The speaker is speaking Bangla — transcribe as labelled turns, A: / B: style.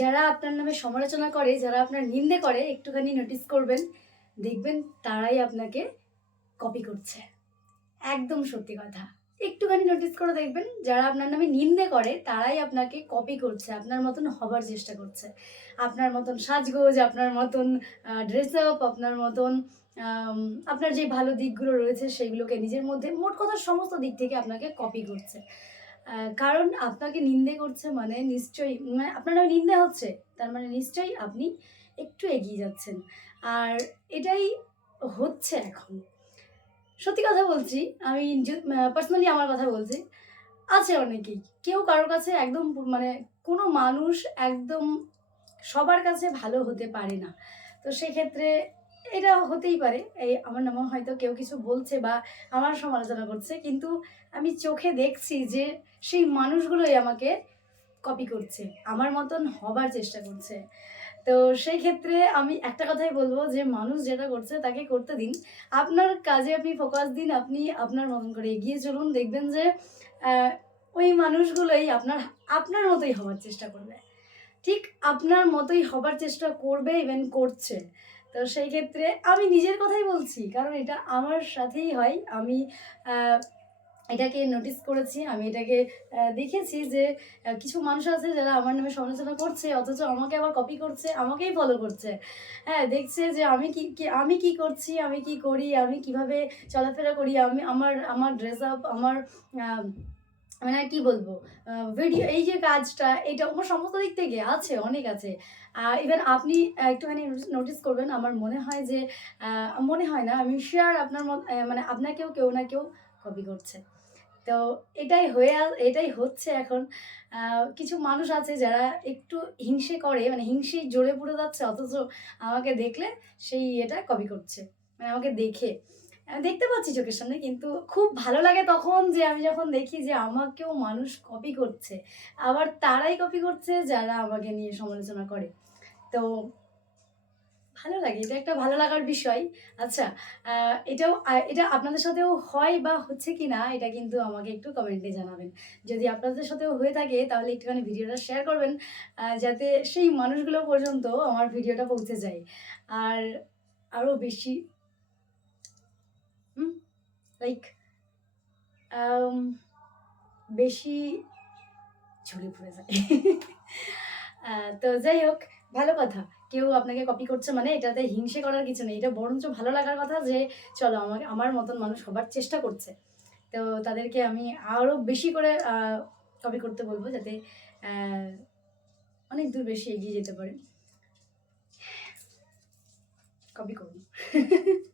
A: যারা আপনার নামে সমালোচনা করে, যারা আপনার নিন্দে করে, একটুখানি নোটিস করবেন, দেখবেন তারাই আপনাকে কপি করছে। একদম সত্যি কথা। একটুখানি নোটিস করে দেখবেন, যারা আপনার নামে নিন্দে করে, তারাই আপনাকে কপি করছে, আপনার মতন হবার চেষ্টা করছে। আপনার মতন সাজগোজ, আপনার মতন ড্রেস আপ আপনার মতন আপনার যে ভালো দিকগুলো রয়েছে, সেগুলোকে নিজের মধ্যে মোট কথা সমস্ত দিক থেকে আপনাকে কপি করছে। কারণ আপনাকে নিন্দে করছে মানে নিশ্চয়ই মানে আপনার নিন্দে হচ্ছে, তার মানে নিশ্চয়ই আপনি একটু এগিয়ে যাচ্ছেন। আর এটাই হচ্ছে এখন। সত্যি কথা বলছি, আমি পার্সোনালি আমার কথা বলছি, আছে অনেকেই, কেউ কারোর কাছে একদম মানে কোনো মানুষ একদম সবার কাছে ভালো হতে পারে না। তো সেক্ষেত্রে এটা হতেই পারে। এই আমার নামে হয়তো কেউ কিছু বলছে বা আমার সমালোচনা করছে, কিন্তু আমি চোখে দেখছি যে সেই মানুষগুলোই আমাকে কপি করছে, আমার মতন হবার চেষ্টা করছে। তো সেই ক্ষেত্রে আমি একটা কথাই বলব যে মানুষ যেটা করছে তাকে করতে দিন। আপনার কাজে আপনি ফোকাস দিন, আপনি আপনার মতন করে এগিয়ে চলুন, দেখবেন যে ওই মানুষগুলোই আপনার আপনার মতোই হওয়ার চেষ্টা করবে। ঠিক আপনার মতোই হবার চেষ্টা করবে ইভেন করছে। তো সেই ক্ষেত্রে আমি নিজের কথাই বলছি, কারণ এটা আমার সাথেই হয়। আমি এটাকে নোটিস করেছি, আমি এটাকে দেখেছি যে কিছু মানুষ আছে যারা আমার নামে সমালোচনা করছে, অথচ আমাকে আবার কপি করছে, আমাকেই ফলো করছে। হ্যাঁ দেখছে যে আমি কি আমি কি করছি, আমি কি করি, আমি কীভাবে চলাফেরা করি, আমি, আমার আমার ড্রেস আপ আমার মানে কি বলব ভিডিও এই যে কাজটা, এটা আমার সমস্ত দিক থেকে আছে, অনেক আছে। আর ইভেন আপনি একটুখানি নোটিস করবেন, আমার মনে হয় যে মনে হয় না, আমি শিয়ার আপনার মানে আপনাকেও কেউ না কেউ কপি করছে। তো এটাই হয়ে এটাই হচ্ছে এখন। কিছু মানুষ আছে যারা একটু হিংসে করে মানে হিংসে জোরে পড়ে যাচ্ছে, অথচ আমাকে দেখলে সেই এটা কপি করছে মানে আমাকে দেখে। দেখতে পাচ্ছি চোখের সামনে, কিন্তু খুব ভালো লাগে তখন যে আমি যখন দেখি যে আমাকেও মানুষ কপি করছে। আবার তারাই কপি করছে যারা আমাকে নিয়ে সমালোচনা করে। তো ভালো লাগে, এটা একটা ভালো লাগার বিষয়। আচ্ছা এটাও এটা আপনাদের সাথেও হয় বা হচ্ছে কি না এটা কিন্তু আমাকে একটু কমেন্টে জানাবেন। যদি আপনাদের সাথেও হয়ে থাকে, তাহলে একটুখানি ভিডিওটা শেয়ার করবেন যাতে সেই মানুষগুলো পর্যন্ত আমার ভিডিওটা পৌঁছে যায়। আর আরও বেশি লাইক বেশি ঝুলে পড়ে যায়। তো যাই হোক, ভালো কথা। কেউ আপনাকে কপি করছে মানে এটাতে হিংসে করার কিছু নেই। এটা বরঞ্চ ভালো লাগার কথা যে, চলো আমাকে আমার মতন মানুষ হবার চেষ্টা করছে। তো তাদেরকে আমি আরও বেশি করে কপি করতে বলব যাতে অনেক দূর বেশি এগিয়ে যেতে পারে। কপি করুন।